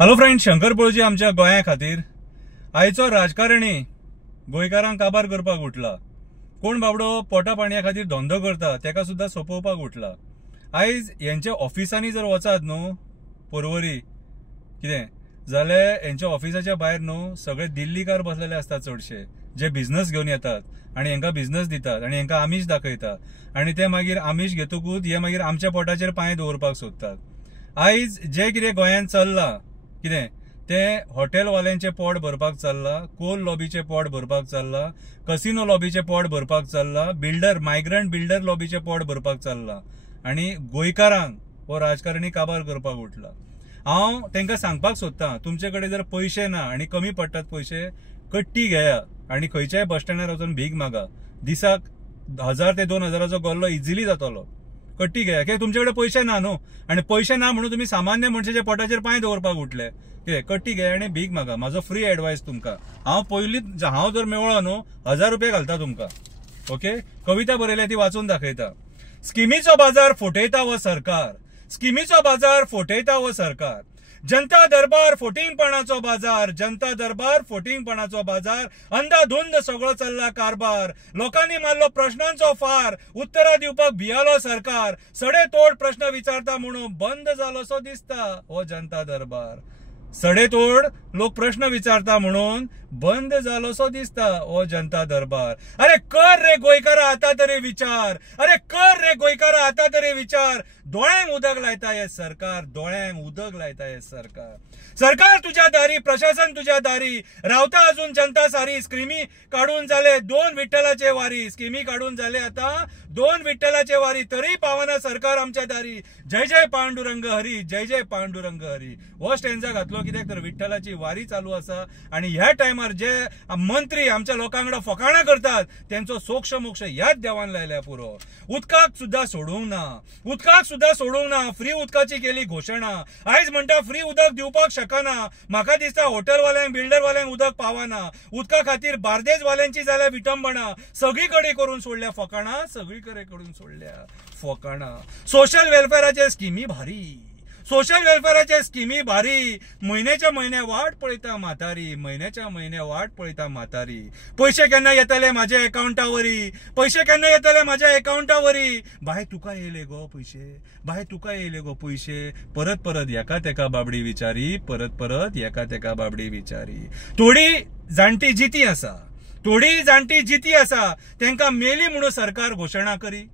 Hello friend, Shankar पळजी आमच्या गोंया खातीर आयचो राजकारणी गोंयकारांक काबार करपाक उठला। कोण बाबडो पोटा पाणया खातीर धंदो करता तेका सुद्धा सोपोवपाक उठला। आयज यांच्या ऑफिसांनी जर वचात न्हू परवरी कितें जाल्यार यांच्या ऑफिसाच्या भायर न्हू सगळे दिल्लीकार बसलेले असतात चडशे, जे बिझनस घेवन येतात आणि हांकां बिझनस दितात आणि हांकां आमिश दाखयतात आणि ते मागीर आमिश घेतकूच हे मागीर आमच्या पोटाचेर पांय दवरपाक सोदतात। आयज जे कितें गोंयांत चल्लां कितें ते हॉटेलवाल्यांचे पोट भरपाक चल्ला, कोल लॉबीचे पोट भरपाक चल्ला, कसिनो लॉबीचे पोट भरपाक चल्ला, मायग्रंट बिल्डर लॉबीचे पोट भरपाक चल्ला आणि गोंयकारांक हो राजकारणी काबार करपाक उठला। हांव तांकां सांगपाक सोदतां, तुमचे कडेन जर पयशे ना आणि कमी पडटात पयशे, कट्टी घेया आणि खंयच्याय बस स्टँडार वचून भीक मागा। दिसाक 1000 ते 2000 गल्लो इजिली जातलो। कट्टी घेया कित्याक तुमचे कडेन पयशे ना न्हू, आणि पयशे ना म्हणून तुम्ही सामान्य मनशाच्या पोटाचेर पांय दवरपाक उठले। कट्टी घेया आणि भीक मागा। म्हाजो फ्री एडवायस तुमकां, हांव जर मेवळो न्हू 1000 रुपया घालता तुमकां। ओके, कविता बरयल्या ती वाचून दाखयता। स्किमीचो बाजार फटयता हो सरकार, स्किमीचो बाजार फटयता हो सरकार। जनता दरबार फोटिंगपणाचो बाजार, जनता दरबार फोटिंगपणाचो बाजार। अंधाधुंद सगळो चल्ला कारभार, लोकांनी मारलो प्रश्नांचो फार, उत्तरां दिवपाक भियालो सरकार। सडेतोड प्रश्न विचारता म्हणून बंद जालोसो दिसता हो जनता दरबार। सडेतोड लोक प्रश्न विचारता म्हणून बंद जालोसो दिसता हो जनता दरबार। अरे कर रे गोंयकारा आता तरी विचार, अरे कर रे गोंयकारा आता तरी विचार। दोळ्यांक उदक लायता हे सरकार, दोळ्यांक उदक लायता हे सरकार। सरकार तुझ्या दारी, प्रशासन तुझ्या दारी, रावता अजून जनता सारी। स्किमी काढून जाले 2 विठ्ठलाचे वारी, स्किमी काढून जाले आता 2 विठ्ठलाचे वारी, तरी पावना सरकार आमच्या दारी। जय जय पांडुरंग हरी, जय जय पांडुरंग हरी। हो स्टॅन्झा घातलो कित्याक तर विठ्ठलाची वारी चालू आसा आणि ह्या टायमार जे मंत्री आमच्या लोकांकडे फकाणां करतात त्यांचो सोक्ष मोक्ष ह्याच देवान लायल्या पुरो। उदकाक सुद्धा सोडूंक ना, उदकाक सुद्धा सोडूंक ना। फ्री उदकाची केली घोषणा, आयज म्हणटा फ्री उदक दिवपाक शकना। म्हाका दिसता हॉटेलवाल्यांक बिल्डरवाल्यांक उदक पावना। उदका खातीर बार्देजवाल्यांची जाल्या विटंबना, सगळीकडे करून सोडल्या फकाणां, सगळीकडे करून सोडल्या फकाणां। सोशल वेलफेअराचे स्किमी भारी, सोशल वेलफेअराचे स्किमी भारी। म्हयन्याच्या म्हयने वाट पळयता म्हातारी, म्हयन्याच्या म्हयने वाट पळयता म्हातारी। पैसे केन्ना येतले म्हाज्या अकाउंटावरी, पैसे केन्ना येतले म्हाज्या अकाउंटावरी। बाय तुका येयले गो पैसे, बाय तुका येयले गो पैसे। परत परत एका तेका बाबडी विचारी, परत परत एका तेका बाबडी विचारी। थोडी जाणटी जिती आसा, थोडी जाणटी जिती आसा, तांकां मेली म्हणून सरकार घोशणा करी,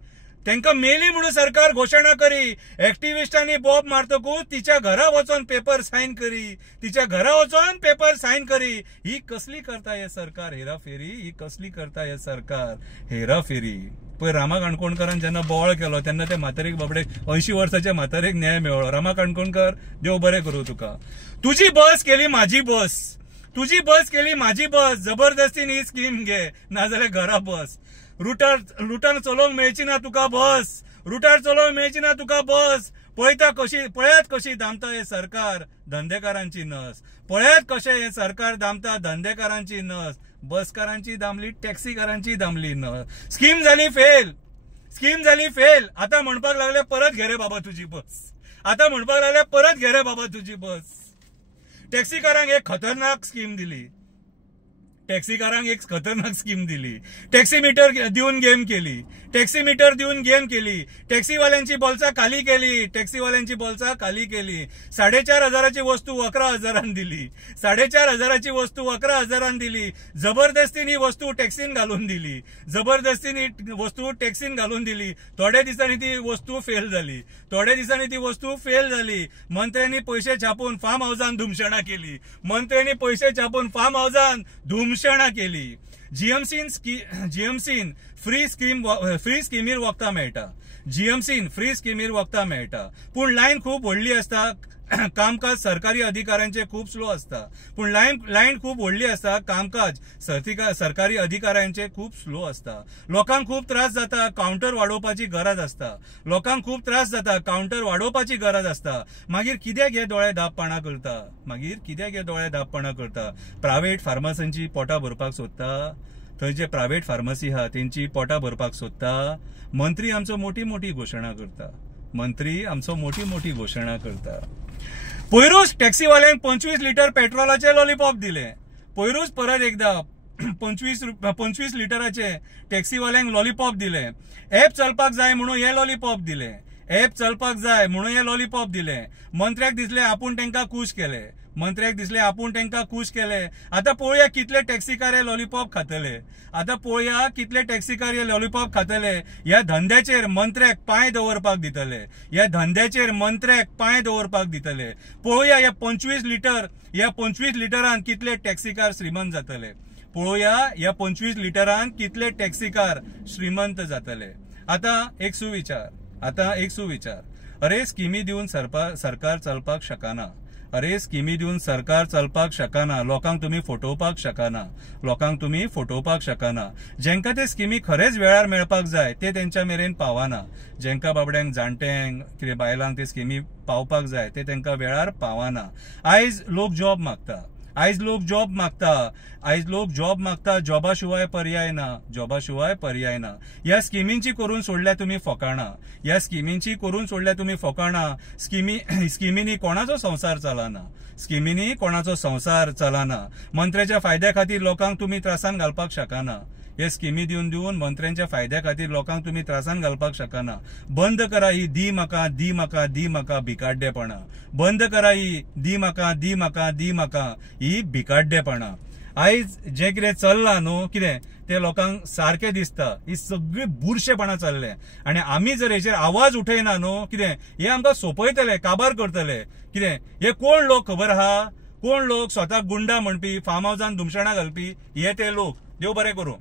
तांकां मेली म्हणून सरकार घोशणा करी। एक्टिविस्टांनी बॉब मारतकूच तिच्या घरा वचून पेपर सायन करी, तिच्या घरा वचून पेपर सायन करी। ही कसली करता हे सरकार हेराफेरी, ही कसली करता हे सरकार हेराफेरी। पळय रामा काणकोणकरान जेन्ना बोवाळ केलो तेन्ना ते म्हातारेक बाबडे 80 वर्साच्या म्हातारेक न्याय मेळ्ळो। रामा काणकोणकर देव बरें करूं तुका। तुझी बस केली माझी बस, तुझी बस केली माझी बस। जबरदस्तीन ही स्कीम घे, नाजाल्यार घरा बस। रुटार चलोवंक मेळची ना तुका बस, रुटार चलोवंक मेळची ना तुका बस। पळयात कशी दामता हे सरकार धंदेकारांची नस, पळयात कशें हे सरकार दामता धंदेकारांची नस। बसकारांची दामली, टॅक्सीकारांची दामली नस। स्कीम झाली फेल, स्कीम झाली फेल। आता म्हणपाक लागले परत घे रे बाबा तुझी बस, आता म्हणपाक लागले परत घे रे बाबा तुझी बस। टॅक्सीकारांक एक खतरनाक स्कीम दिली, टॅक्सीकारांक एक खतरनाक स्कीम दिली। टॅक्सी मीटर दिवन गेम केली, टॅक्सी मीटर दिवन गेम केली। टॅक्सीवाल्यांची बोल्सां खाली केली, टॅक्सीवाल्यांची बोल्सां खाली केली। 4500ची वस्तू 11,000 दिली, 4500ची वस्तू 11,000 दिली। जबरदस्तीन ही वस्तू टॅक्सीन घालून दिली, जबरदस्तीन ही वस्तू टॅक्सीन घालून दिली। थोड्या दिसांनी ती वस्तू फेल झाली, थोड्या दिसांनी ती वस्तू फेल झाली। मंत्र्यांनी पैसे छापून फार्म हाऊसान धुमशणा केली, मंत्र्यांनी पैसे छापून फार्म हाऊसान धुमशणा केली। जीएमसीन फ्री स्किमीर वखदां मेळटा, जीएमसीन फ्री स्किमीर वखदां मेळटा। पूण लायन खूप व्हडली असता, कामकाज सरकारी अधिकाऱ्यांचे खूप स्लो असता। पूण लायन खूप व्हडली असता, कामकाज सरकारी अधिकाऱ्यांचे खूप स्लो असता। लोकांक खूप त्रास जाता, काउंटर वाडोवपाची गरज असता, लोकांक खूप त्रास जाता, काउंटर वाडोवपाची गरज असता। मागीर कित्याक हे दोळे धापपणा करता, मागीर कित्याक हे दोळे धापपणा करता। प्रायव्हेट फार्मसींची पोटां भरपाक सोदता, थंय जे प्रायव्हेट फार्मसी आहा तेंची पोटां भरपाक सोदता। मंत्री आमचो मोठी मोठी घोशणा करता, मंत्री आमचो मोठी मोठी घोशणा करता। पयरूच टॅक्सीवाल्यांक 25 लिटर पेट्रोलाचे लॉलीपॉप दिले. पयरूच परत एकदा 25 लिटराचे टॅक्सीवाल्यांक लॉलीपॉप दिले. ऍप चलपाक जाय म्हणून हे लॉलीपॉप दिले. ऍप चलपाक जाय म्हणून हे लॉलीपॉप दिले. मंत्र्याक दिसले आपूण तांकां खुश केले. मंत्र्याक दिसले आपूण तांकां खुश केले. आता पळोवया कितले टॅक्सीकार हे लॉलीपॉप खातले. आता पळोवया कितले टॅक्सीकार हे लॉलीपॉप खातले. ह्या धंद्याचेर मंत्र्याक पांय दवरपाक दितले. ह्या धंद्याचेर मंत्र्याक पांय दवरपाक दितले. पळोवया ह्या 25 लिटरान कितले टॅक्सीकार श्रीमंत जातले. पळोवया ह्या 25 लिटरान कितले टॅक्सीकार श्रीमंत जातले. आता एक सुविचार. अरे स्किमी दिवन सरकार चलपाक शकना. अरे स्किमी दिवन सरकार चलपाक शकना. लोकांक तुम्ही फटोवपाक शकना. जेंका ते स्किमी खरेच वेळार मेळपाक जाय ते तेंच्या मेरेन पावना. जेंका बाबड्यांक जाणट्यांक कितें बायलांक ते स्किमी पावपाक जाय ते तेंका वेळार पावना. आयज लोक जॉब मागता. जॉबा शिवाय पर्याय ना. ह्या स्किमींची करून सोडल्या तुम्ही फोकाणा. स्किमीनी कोणाचो संसार चलना. मंत्र्याच्या फायद्या खातीर लोकांक तुम्ही त्रासान घालपाक शकना. हे स्किमी दिवन मंत्र्यांच्या फायद्या खातीर लोकांक तुम्ही त्रासान घालपाक शकना. बंद करा ही दी म्हाका भिकाड्डेपणा. बंद करा ही दी म्हाका ही भिकाड्डेपणा. आयज जे कितें चल्लां न्हू कितें ते लोकांक सारखें दिसता. ही सगळी बुरशेपणा चल्ले आनी आमी जर हेचेर आवाज उठयना न्हू कितें हे आमकां सोंपयतले, काबार करतले. कितें हे कोण लोक खबर आहा? कोण लोक स्वताक गुंडा म्हणपी, फार्म हावजान धुमशाणां घालपी हे ते लोक. देव बरें करूं.